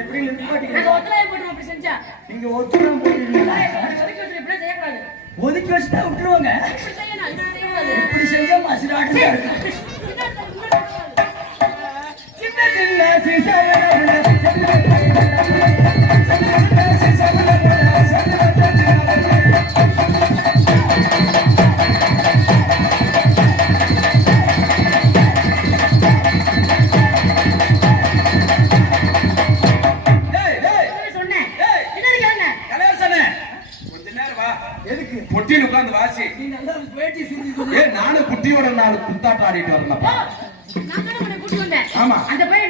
எப்படி நிப்பாட்டிங்க? நாங்க ஒத்தலாய் போட்டு அப்படி செஞ்சா நீங்க ஒத்துலாம் போடுவீங்களா? ஒதுக்கி வச்சு இப்படி செய்யக்கூடாது. ஒதுக்கி வச்சுட்டா விட்டுருவாங்க. இப்படி செய்யணும், இப்படி செய்யக்கூடாது. இப்படி செஞ்சா மசிராட்டு சின்ன சின்ன சீசாவில பொட்டியில் உட்கார்ந்து வாசி. நானும் குட்டியோட 4 குத்தாட்டம் ஆடிட்டு வரேன். நான் தான உன்னை கூட்டி வந்தேன். ஆமா. அந்த பையன்